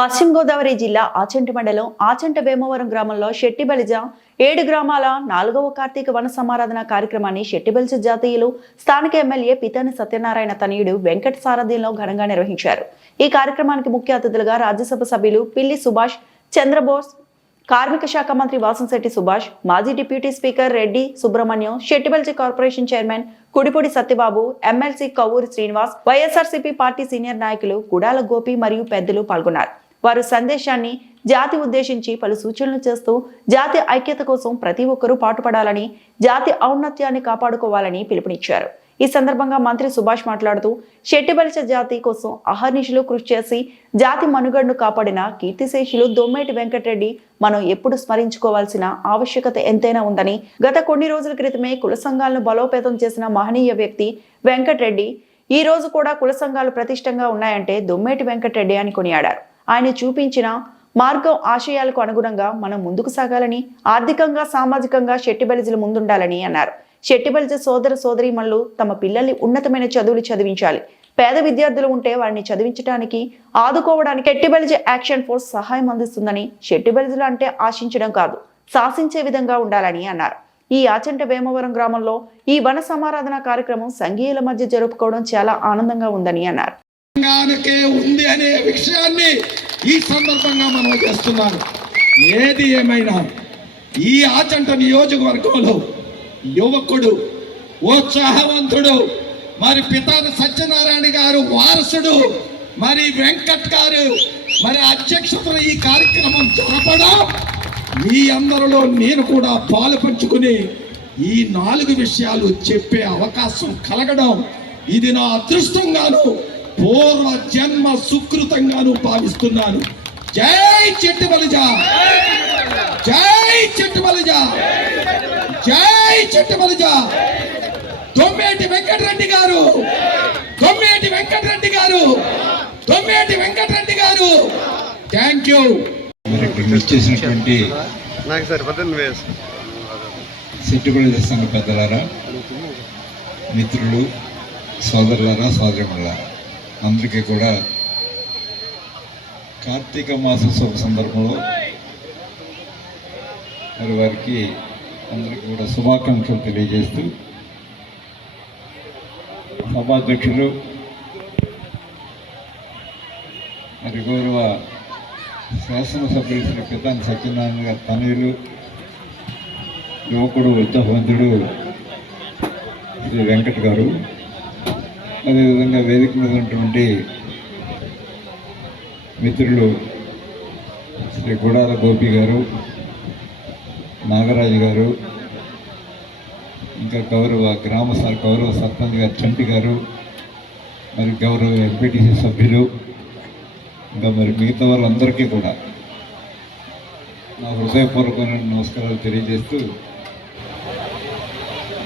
పశ్చిమ గోదావరి జిల్లా ఆచంట మండలం ఆచంట వేమవరం గ్రామంలో శెట్టిబలిజ 7 గ్రామాల 4వ కార్తీక వన సమారాధన కార్యక్రమాన్ని శెట్టిబలిజ జాతీయులు స్థానిక ఎమ్మెల్యే పితాని సత్యనారాయణ తనయుడు వెంకట సారథ్యంలో ఘనంగా నిర్వహించారు. ఈ కార్యక్రమానికి ముఖ్య అతిథులుగా రాజ్యసభ సభ్యులు పిల్లి సుభాష్ చంద్రబోస్, కార్మిక శాఖ మంత్రి వాసంశెట్టి సుభాష్, మాజీ deputy speaker Reddy Subrahmanyam, Settibalija corporation chairman Kudipudi Satyababu, MLC Kavvuri Srinivas, YSRCP party senior నాయకులు గుడాల గోపి మరియు పెద్దలు పాల్గొన్నారు. వారు సందేశాన్ని జాతి ఉద్దేశించి పలు సూచనలు చేస్తూ జాతి ఐక్యత కోసం ప్రతి ఒక్కరూ పాటుపడాలని, జాతి ఔన్నత్యాన్ని కాపాడుకోవాలని పిలుపునిచ్చారు. ఈ సందర్భంగా మంత్రి సుభాష్ మాట్లాడుతూ శెట్టిబలిజ జాతి కోసం అహర్నిశలు కృషి చేసి జాతి మనుగడను కాపాడిన కీర్తిశేషులు దొమ్మేటి వెంకటరెడ్డి మనం ఎప్పుడు స్మరించుకోవాల్సిన ఆవశ్యకత ఎంతైనా ఉందని, గత కొన్ని రోజుల క్రితమే కుల సంఘాలను బలోపేతం చేసిన మహనీయ వ్యక్తి వెంకటరెడ్డి ఈ రోజు కూడా కుల సంఘాలు ప్రతిష్టంగా ఉన్నాయంటే దొమ్మేటి వెంకటరెడ్డి అని కొనియాడారు. ఆయన చూపించిన మార్గం ఆశయాలకు అనుగుణంగా మనం ముందుకు సాగాలని, ఆర్థికంగా సామాజికంగా శెట్టిబలిజలు ముందుండాలని అన్నారు. శెట్టిబలిజ సోదర సోదరీమణులు తమ పిల్లల్ని ఉన్నతమైన చదువులు చదివించాలి. పేద విద్యార్థులు ఉంటే వారిని చదివించడానికి, ఆదుకోవడానికి శెట్టిబలిజ యాక్షన్ ఫోర్స్ సహాయం అందిస్తుందని, శెట్టిబలిజలు అంటే ఆశించడం కాదు, శాసించే విధంగా ఉండాలని అన్నారు. ఈ ఆచంట వేమవరం గ్రామంలో ఈ వన సమారాధన కార్యక్రమం సంఘీయుల మధ్య జరుపుకోవడం చాలా ఆనందంగా ఉందని అన్నారు. ఉంది అనే విషయాన్ని ఈ సందర్భంగా మనం చేస్తున్నాను. ఏది ఏమైనా ఈ ఆచంట నియోజకవర్గంలో యువకుడు, ఉత్సాహవంతుడు, మరి పితాని సత్యనారాయణ గారు వారసుడు, మరి వెంకట్ గారు మరి అధ్యక్షతన ఈ కార్యక్రమం జరపడం, మీ అందరిలో నేను కూడా పాలు పంచుకుని ఈ 4 విషయాలు చెప్పే అవకాశం కలగడం ఇది నా అదృష్టంగాను పూర్వ జన్మ సుకృతంగాను భావిస్తున్నాను. జై శెట్టిబలిజ, జై శెట్టిబలిజ, జై శెట్టిబలిజ. దొమ్మేటి వెంకటరెడ్డి గారు, దొమ్మేటి వెంకటరెడ్డి గారు, దొమ్మేటి వెంకటరెడ్డి గారు. Thank you. వచ్చేసినటువంటి శెట్టిబలిజ సంఘ పెద్దలారా, మిత్రులు, సోదరులారా, సోదరిమణులారా, అందరికీ కూడా కార్తీక మాస శుభ సందర్భంలో మరి వారికి అందరికీ కూడా శుభాకాంక్షలు తెలియజేస్తూ, సభాధ్యక్షులు మరి గౌరవ శాసనసభ్యులు శ్రీ పితాని సత్యనారాయణ గారి తనయులు, యువకుడు, ఉత్సాహవంతుడు శ్రీ వెంకట్ గారు, అదేవిధంగా వేదిక మీద ఉన్నటువంటి మిత్రులు శ్రీ గుడాల గోపి గారు, నాగరాజు గారు, ఇంకా గౌరవ సర్పంచ్ గారు చంటి గారు, మరి గౌరవ ఎంపీటీసీ సభ్యులు, ఇంకా మరి మిగతా వాళ్ళందరికీ కూడా నా హృదయపూర్వకమైన నమస్కారాలు తెలియజేస్తూ,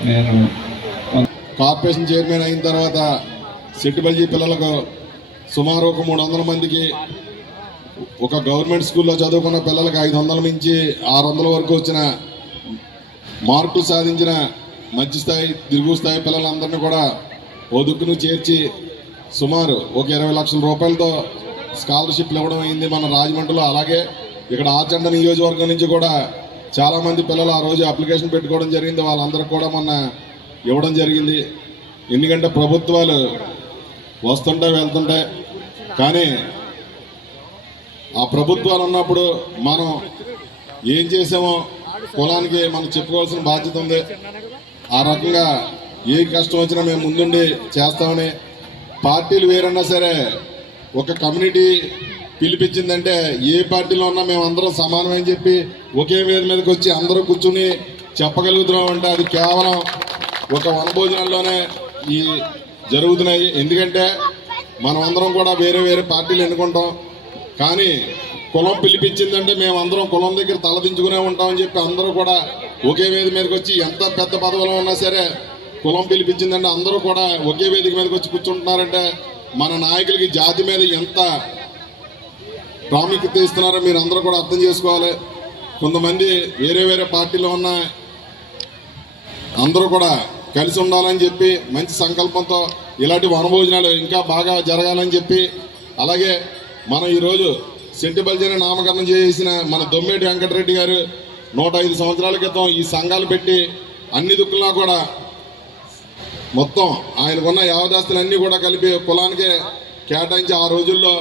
నేను కార్పొరేషన్ చైర్మన్ అయిన తర్వాత శెట్టిబలిజ పిల్లలకు సుమారు ఒక 300 మందికి, ఒక గవర్నమెంట్ స్కూల్లో చదువుకున్న పిల్లలకు 500 నుంచి 600 వరకు వచ్చిన మార్కులు సాధించిన మధ్య స్థాయి, దిగువ స్థాయి పిల్లలందరినీ కూడా ఓ దుక్కును చేర్చి సుమారు ఒక 20 లక్షల రూపాయలతో స్కాలర్షిప్లు ఇవ్వడం అయింది మన రాజమండ్రిలో. అలాగే ఇక్కడ ఆచంట నియోజకవర్గం నుంచి కూడా చాలామంది పిల్లలు ఆ రోజు అప్లికేషన్ పెట్టుకోవడం జరిగింది. వాళ్ళందరికీ కూడా మొన్న ఇవ్వడం జరిగింది. ఎందుకంటే ప్రభుత్వాలు వస్తుంటాయి, వెళ్తుంటాయి, కానీ ఆ ప్రభుత్వాలు ఉన్నప్పుడు మనం ఏం చేసామో కులానికి మనం చెప్పుకోవాల్సిన బాధ్యత ఉంది. ఆ రకంగా ఏ కష్టం వచ్చినా మేము ముందుండి చేస్తామని, పార్టీలు వేరన్నా సరే ఒక కమ్యూనిటీ పిలిపించిందంటే ఏ పార్టీలో ఉన్నా మేము అందరం సమానమని చెప్పి ఒకే వేద మీదకి వచ్చి అందరూ కూర్చుని చెప్పగలుగుతున్నాం అంటే అది కేవలం ఒక వనభోజనాల్లోనే ఈ జరుగుతున్నాయి. ఎందుకంటే మనం అందరం కూడా వేరే వేరే పార్టీలు ఎన్నుకుంటాం, కానీ కులం పిలిపించిందంటే మేము అందరం కులం దగ్గర తలదించుకునే ఉంటామని చెప్పి అందరూ కూడా ఒకే వేదిక మీదకి వచ్చి, ఎంత పెద్ద పదవిలో ఉన్నా సరే కులం పిలిపించిందంటే అందరూ కూడా ఒకే వేదిక మీదకి వచ్చి కూర్చుంటున్నారంటే మన నాయకులకి జాతి మీద ఎంత ప్రాముఖ్యత ఇస్తున్నారో మీరు అందరూ కూడా అర్థం చేసుకోవాలి. కొంతమంది వేరే వేరే పార్టీలో ఉన్న అందరూ కూడా కలిసి ఉండాలని చెప్పి మంచి సంకల్పంతో ఇలాంటి వనభోజనాలు ఇంకా బాగా జరగాలని చెప్పి, అలాగే మనం ఈరోజు సెట్టిబల్జీని నామకరణం చేసిన మన దొమ్మేటి వెంకటరెడ్డి గారు 105 సంవత్సరాల క్రితం ఈ సంఘాలు పెట్టి అన్ని దిక్కులా కూడా మొత్తం ఆయనకున్న యావదాస్తులన్నీ కూడా కలిపి కులానికే కేటాయించి ఆ రోజుల్లో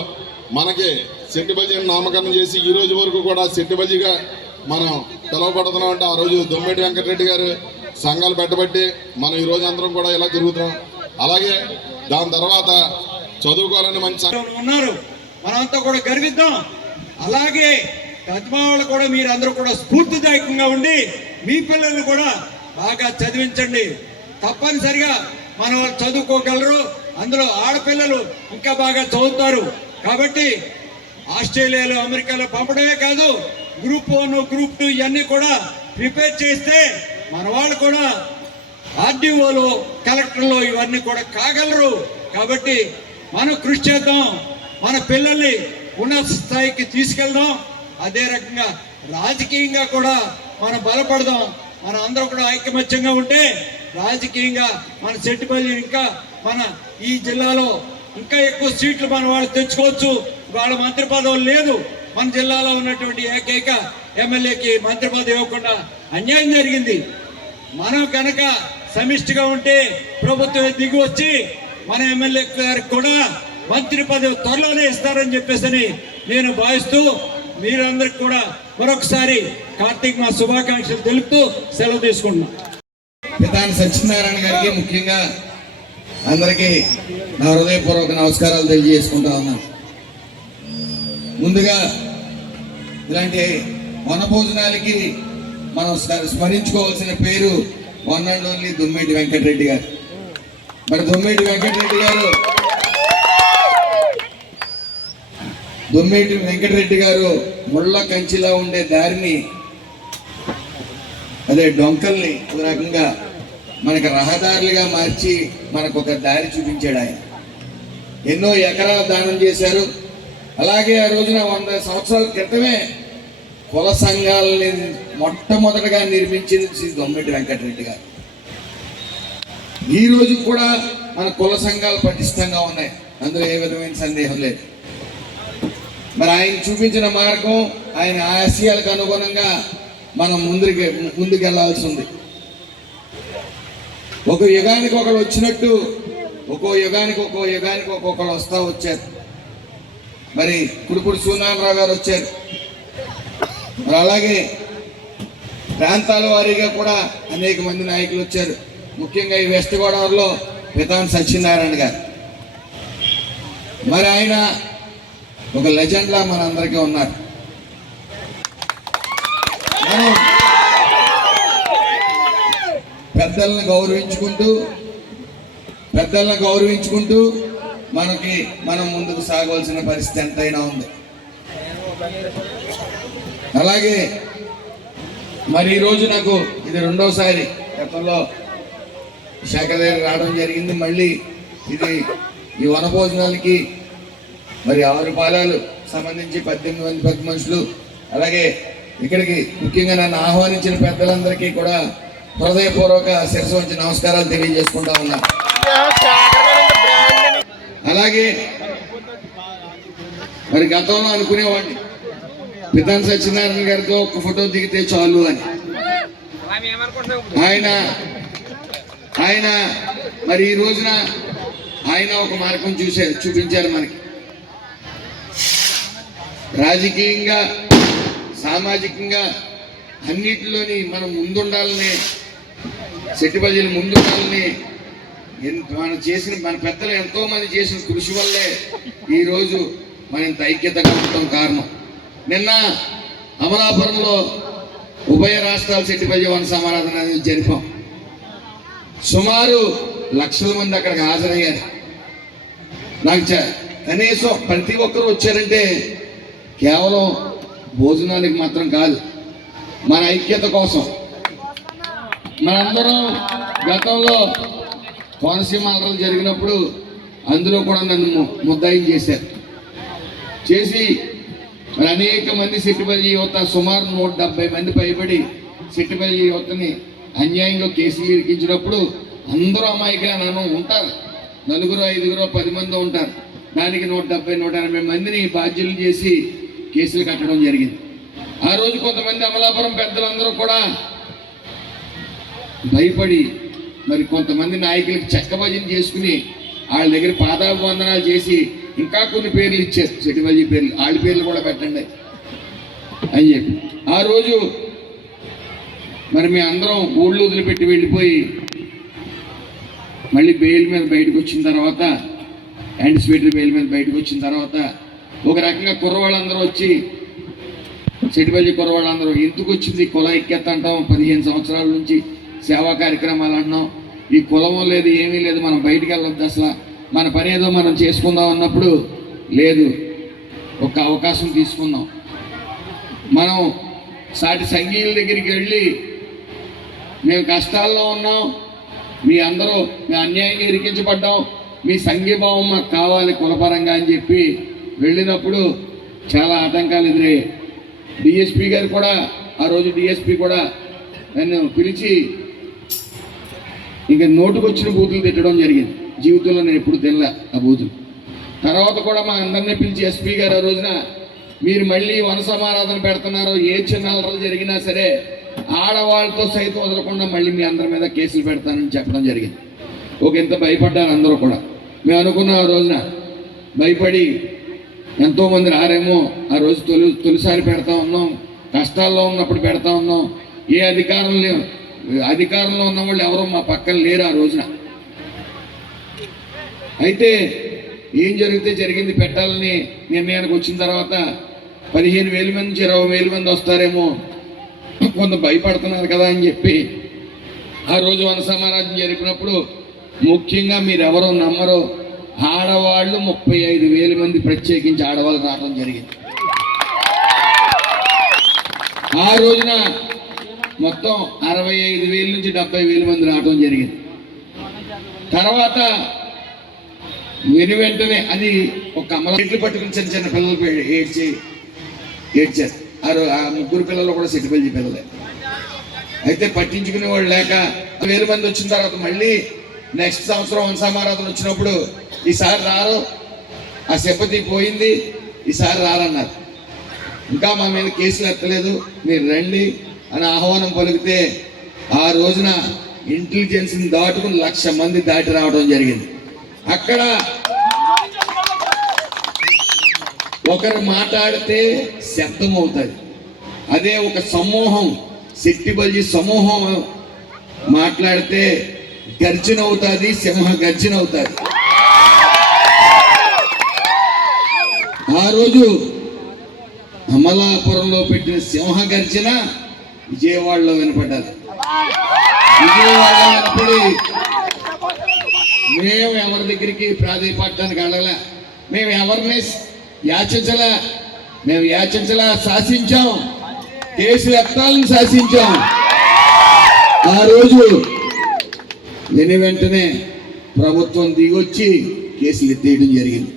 మనకి సెట్టిబల్జీని నామకరణం చేసి ఈ రోజు వరకు కూడా సెట్టిబల్జీగా మనం పిలువబడుతున్నాం. అంటే ఆ రోజు దొమ్మేటి వెంకటరెడ్డి గారు సంఘాలు పెట్టబట్టి మనం ఈ రోజు అందరం కూడా ఇలా తిరుగుతున్నాం. అలాగే దాని తర్వాత చదువుకోవాలని మంచి ఉన్నారు, మనంతా కూడా గర్విద్దాం. అలాగే వాళ్ళు కూడా మీరు అందరూ కూడా స్ఫూర్తిదాయకంగా ఉండి మీ పిల్లల్ని కూడా బాగా చదివించండి. తప్పనిసరిగా మన వాళ్ళు చదువుకోగలరు, అందులో ఆడపిల్లలు ఇంకా బాగా చదువుతారు. కాబట్టి ఆస్ట్రేలియాలో అమెరికాలో పంపడమే కాదు, గ్రూప్ 1 గ్రూప్ 2 ఇవన్నీ కూడా ప్రిపేర్ చేస్తే మన వాళ్ళు కూడా ఆర్డీఓలు కలెక్టర్లు ఇవన్నీ కూడా కాగలరు. కాబట్టి మనం కృషి చేద్దాం, మన పిల్లల్ని ఉన్నత స్థాయికి తీసుకెళ్దాం. అదే రకంగా రాజకీయంగా కూడా మనం బలపడదాం. మనం అందరం కూడా ఐకమత్యంగా ఉంటే రాజకీయంగా మన సెట్టిబల్లి ఇంకా మన ఈ జిల్లాలో ఇంకా ఎక్కువ సీట్లు మన వాళ్ళు తెచ్చుకోవచ్చు. వాళ్ళ మంత్రి పదవులు లేదు, మన జిల్లాలో ఉన్నటువంటి ఏకైక ఎమ్మెల్యేకి మంత్రి పదవి ఇవ్వకుండా అన్యాయం జరిగింది. మనం కనుక సమిష్టిగా ఉంటే ప్రభుత్వం దిగి వచ్చి మన ఎమ్మెల్యే గారికి కూడా మంత్రి పదవి త్వరలోనే ఇస్తారని చెప్పేసి నేను భావిస్తూ మీరందరికి కూడా మరొకసారి కార్తీక్ మా శుభాకాంక్షలు తెలుపుతూ సెలవు తీసుకుంటున్నాం. పితాని సత్యనారాయణ గారికి ముఖ్యంగా అందరికీ నా హృదయపూర్వక నమస్కారాలు తెలియజేసుకుంటా ఉన్నాను. ముందుగా ఇలాంటి వనభోజనాలకి మనం స్మరించుకోవాల్సిన పేరు one and only Dommeti Venkatareddy గారు. మరి దొమ్మేటి వెంకటరెడ్డి గారు ముళ్ళ కంచిలా ఉండే దారిని, అదే డొంకల్ని ఒక రకంగా మనకు రహదారులుగా మార్చి మనకు ఒక దారి చూపించాడు. ఆయన ఎన్నో ఎకరాలు దానం చేశారు. అలాగే ఆ రోజున 100 సంవత్సరాల క్రితమే కుల సంఘాలని మొట్టమొదటిగా నిర్మించింది శ్రీ దొమ్మేటి వెంకటరెడ్డి గారు. ఈ రోజు కూడా మన కుల సంఘాలు పటిష్టంగా ఉన్నాయి, అందులో ఏ విధమైన సందేహం లేదు. మరి ఆయన చూపించిన మార్గం, ఆయన ఆశయాలకు అనుగుణంగా మనం ముందుకెళ్లాల్సి ఉంది. ఒక యుగానికి ఒకరు వచ్చినట్టు ఒక్కో యుగానికి ఒక్కొక్కరు వచ్చారు. మరి కుడుపుడు సూనారావు గారు వచ్చారు. మరి అలాగే ప్రాంతాల వారీగా కూడా అనేక మంది నాయకులు వచ్చారు. ముఖ్యంగా ఈ వెస్ట్ గోదావరిలో పితాని సత్యనారాయణ గారు. మరి ఆయన ఒక లెజెండ్లా మనందరికీ ఉన్నారు. మనం పెద్దలను గౌరవించుకుంటూ మనం ముందుకు సాగవలసిన పరిస్థితి ఎంతైనా ఉంది. అలాగే మరి ఈరోజు నాకు ఇది 2వసారి, గతంలో శేఖర్ దగ్గర రావడం జరిగింది. మళ్ళీ ఇది ఈ వనభోజనాలకి మరి 6 పాలాలు సంబంధించి 18 మంది పెద్ద మనుషులు, అలాగే ఇక్కడికి ముఖ్యంగా నన్ను ఆహ్వానించిన పెద్దలందరికీ కూడా హృదయపూర్వక శిరస్సు వంచి నమస్కారాలు తెలియజేసుకుంటా ఉన్నా. అలాగే మరి గతంలో అనుకునేవాడిని పితాని సత్యనారాయణ గారితో ఒక ఫోటో దిగితే చాలు అని. ఆయన మరి ఈ రోజున ఆయన ఒక మార్గం చూపించారు మనకి. రాజకీయంగా, సామాజికంగా అన్నిటిలోని మనం ముందుండాలని, సెట్టిబల్జీలు ముందుండాలని మన పెద్దలు ఎంతో మంది చేసిన కృషి వల్లే ఈరోజు మనం ఇంత ఐక్యతగా ఉండటం కారణం. నిన్న అమలాపురంలో ఉభయ రాష్ట్రాల సెట్టిబల్జీ వన సమారాధన అనేది జరిపాం. సుమారు లక్షల మంది అక్కడికి హాజరయ్యారు. నాకు కనీసం ప్రతి ఒక్కరు వచ్చారంటే కేవలం భోజనానికి మాత్రం కాదు, మన ఐక్యత కోసం. మనందరం గతంలో కోనసీమ అల్లర్లు జరిగినప్పుడు అందులో కూడా నన్ను ముద్దాయిం చేసి మరి అనేక మంది సెట్టిబల్జీ యువత, సుమారు 170 మంది పైబడి సెట్టిబల్జీ యువతని అన్యాయంగా కేసులు ఇరికించినప్పుడు అందరూ అమాయకులు నన్ను ఉంటారు, 4, 5, 10 మంది ఉంటారు. దానికి 170, 180 మందిని బాధ్యులు చేసి కేసులు కట్టడం జరిగింది. ఆ రోజు కొంతమంది అమలాపురం పెద్దలందరూ కూడా భయపడి మరి కొంతమంది నాయకులకి చెక్కభజన చేసుకుని వాళ్ళ దగ్గర పాదాభివందనాలు చేసి ఇంకా కొన్ని పేర్లు ఇచ్చారు, సెటిబల్జీ పేర్లు, వాళ్ళ పేర్లు కూడా పెట్టండి అని చెప్పి. ఆ రోజు మరి మేము అందరం ఊళ్ళు వదిలిపెట్టి వెళ్ళిపోయి మళ్ళీ బెయిల్ మీద బయటకు వచ్చిన తర్వాత, యాంటిసిపేటరీ బెయిల్ మీద బయటకు వచ్చిన తర్వాత ఒక రకంగా కుర్రవాళ్ళందరూ వచ్చి, సెటిబల్జీ కుర్రవాళ్ళందరూ ఎందుకు వచ్చింది కుల ఐక్యత అంటాం, 15 సంవత్సరాల నుంచి సేవా కార్యక్రమాలు అంటున్నాం, ఈ కులమో లేదు ఏమీ లేదు, మనం బయటికి వెళ్ళొద్దు, అసలు మన పని ఏదో మనం చేసుకుందాం అన్నప్పుడు లేదు, ఒక అవకాశం తీసుకుందాం. మనం సాటి సంఘీయుల దగ్గరికి వెళ్ళి మేము కష్టాల్లో ఉన్నాం, మీ అందరూ మీ అన్యాయంగా ఇరికించబడ్డాం, మీ సంఘీభావం మాకు కావాలి కులపరంగా అని చెప్పి వెళ్ళినప్పుడు చాలా ఆటంకాలు ఎదురయ్యాయి. డిఎస్పీ గారు కూడా ఆ రోజు డిఎస్పీ కూడా నన్ను పిలిచి ఇంకా నోటుకొచ్చిన బూతులు తిట్టడం జరిగింది. జీవితంలో నేను ఎప్పుడు తినలే ఆ బూతులు. తర్వాత కూడా మా అందరినీ పిలిచి ఎస్పీ గారు ఆ రోజున మీరు మళ్ళీ వన సమారాధన పెడుతున్నారు, ఏ చిన్న అలరలు జరిగినా సరే ఆడవాళ్ళతో సైతం వదలకుండా మళ్ళీ మీ అందరి మీద కేసులు పెడతానని చెప్పడం జరిగింది. ఇంత భయపడ్డారు అందరూ కూడా. మేము అనుకున్న ఆ రోజున భయపడి ఎంతోమంది రారేమో, ఆ రోజు తొలిసారి పెడతా ఉన్నాం, కష్టాల్లో ఉన్నప్పుడు పెడతా ఉన్నాం, ఏ అధికారంలో ఉన్న వాళ్ళు ఎవరో మా పక్కన లేరు ఆ రోజున. అయితే ఏం జరిగితే జరిగింది, పెట్టాలని నిర్ణయానికి వచ్చిన తర్వాత 15,000 మంది నుంచి 20,000 మంది వస్తారేమో, కొంత భయపడుతున్నారు కదా అని చెప్పి ఆ రోజు వన సమారాధన జరిపినప్పుడు ముఖ్యంగా మీరు ఎవరో నమ్మరో, ఆడవాళ్ళు 35,000 మంది ప్రత్యేకించి ఆడవాళ్ళు రావడం జరిగింది. ఆ రోజున మొత్తం 65,000 నుంచి 70,000 మంది రావడం జరిగింది. తర్వాత వెంటనే అది ఒక అమలు పట్టుకుని చిన్న చిన్న పిల్లలు ఏడ్చారు. ఆ 3 పిల్లలు కూడా సెటిబల్జీ పిల్లలే. అయితే పట్టించుకునే వాళ్ళు లేక 1,000 మంది వచ్చిన తర్వాత మళ్ళీ నెక్స్ట్ సంవత్సరం వన సమారాధన వచ్చినప్పుడు ఈసారి రారు, ఆ సింపతి పోయింది, ఈసారి రారన్నారు. ఇంకా మా మీద కేసులు ఎత్తలేదు, మీరు రండి అని ఆహ్వానం పలికితే ఆ రోజున ఇంటెలిజెన్స్ని దాటుకుని 1,00,000 మంది దాటి రావడం జరిగింది. అక్కడ ఒకరు మాట్లాడితే శబ్దం అవుతుంది, అదే ఒక సమూహం సెట్టిబల్జీ సమూహం మాట్లాడితే గర్జన అవుతుంది, సింహ గర్జన అవుతుంది. ఆ రోజు అమలాపురంలో పెట్టిన సింహ గర్జన విజయవాడలో వినపడ్డది. విజయవాడలో వినపడి మేము ఎవరి దగ్గరికి ప్రాధాన్యపడటానికి అడగలే, మేము ఎవరిని యాచించలే, మేము యాచించలా, శాసించాం, కేసులు ఎత్తాలని శాసించాం. ఆ రోజు వెంటనే ప్రభుత్వం దిగొచ్చి కేసులు ఎత్తేయడం జరిగింది.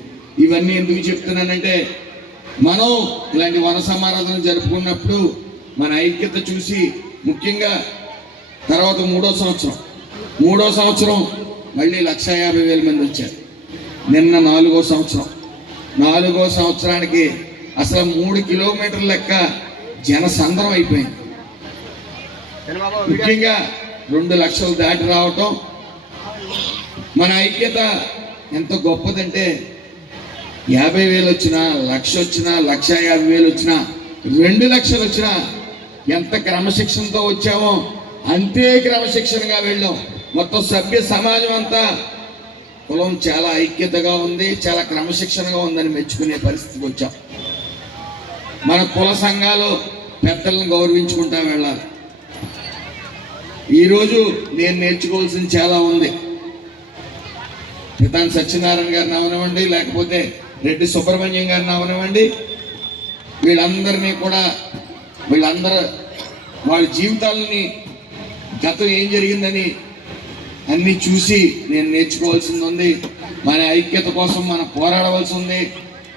ఇవన్నీ ఎందుకు చెప్తున్నానంటే, మనం ఇలాంటి వన సమారాధన జరుపుకున్నప్పుడు మన ఐక్యత చూసి, ముఖ్యంగా తర్వాత మూడో సంవత్సరం మళ్ళీ 1,50,000 మంది వచ్చారు. నిన్న 4వ సంవత్సరం. 4వ సంవత్సరానికి అసలు 3 కిలోమీటర్ల లెక్క జనసంద్రం అయిపోయింది. ముఖ్యంగా 2 లక్షలు దాటి రావటం. మన ఐక్యత ఎంత గొప్పదంటే 50,000 వచ్చినా, 1,00,000 వచ్చినా, 1,50,000 వచ్చినా, 2 లక్షలు వచ్చినా ఎంత క్రమశిక్షణతో వచ్చామో అంతే క్రమశిక్షణగా వెళ్ళాం. మొత్తం సభ్య సమాజం అంతా కులం చాలా ఐక్యతగా ఉంది, చాలా క్రమశిక్షణగా ఉందని మెచ్చుకునే పరిస్థితికి వచ్చాం. మన కుల సంఘాలు పెద్దలను గౌరవించుకుంటా వెళ్ళాలి. ఈరోజు నేను నేర్చుకోవాల్సింది చాలా ఉంది. పితాని సత్యనారాయణ గారిని అవనివ్వండి, లేకపోతే రెడ్డి సుబ్రహ్మణ్యం గారిని అవనివ్వండి, వీళ్ళందరినీ కూడా వాళ్ళ జీవితాలని గతం ఏం జరిగిందని అన్నీ చూసి నేను నేర్చుకోవాల్సింది ఉంది. మన ఐక్యత కోసం మనం పోరాడవలసి ఉంది.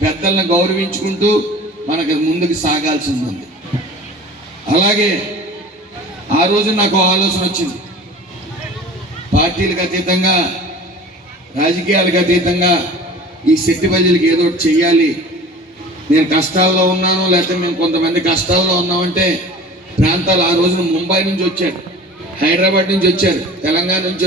పెద్దలను గౌరవించుకుంటూ మనకు ముందుకు సాగాల్సింది ఉంది. అలాగే ఆ రోజు నాకు ఆలోచన వచ్చింది, పార్టీలకు అతీతంగా, రాజకీయాలకు అతీతంగా ఈ సెట్టిబల్జీలకు ఏదో ఒకటి చెయ్యాలి. నేను కష్టాల్లో ఉన్నాను, లేకపోతే మేము కొంతమంది కష్టాల్లో ఉన్నామంటే ప్రాంతాలు ఆ రోజున ముంబై నుంచి వచ్చారు, హైదరాబాద్ నుంచి వచ్చారు, తెలంగాణ నుంచి